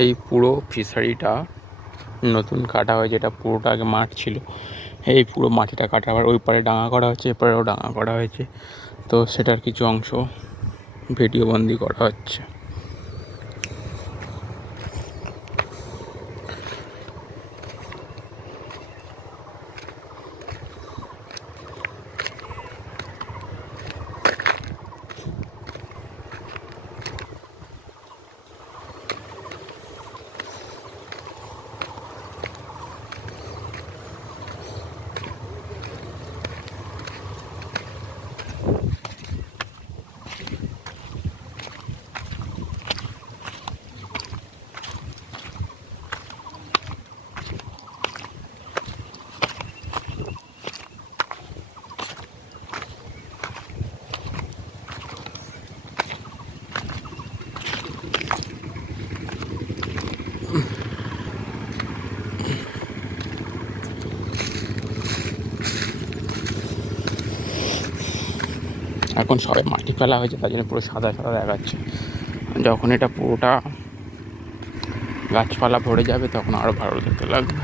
এই পুরো ফিশারিটা নতুন কাটা হয়েছে। এটা পুরোটা আগে মাঠ ছিল, এই পুরো মাটিটা কাটা, আবার ওই পারে ডাঙা করা হয়েছে, এপারেও ডাঙা করা হয়েছে। তো সেটার কিছু অংশ ভিডিও বন্দি করা হচ্ছে। এখন সবে মাটি ফেলা হয়েছে, তার জন্য পুরো সাদা সাদা দেখাচ্ছে। যখন এটা পুরোটা গাছপালা ভরে যাবে তখন আরও ভালো দেখতে লাগবে।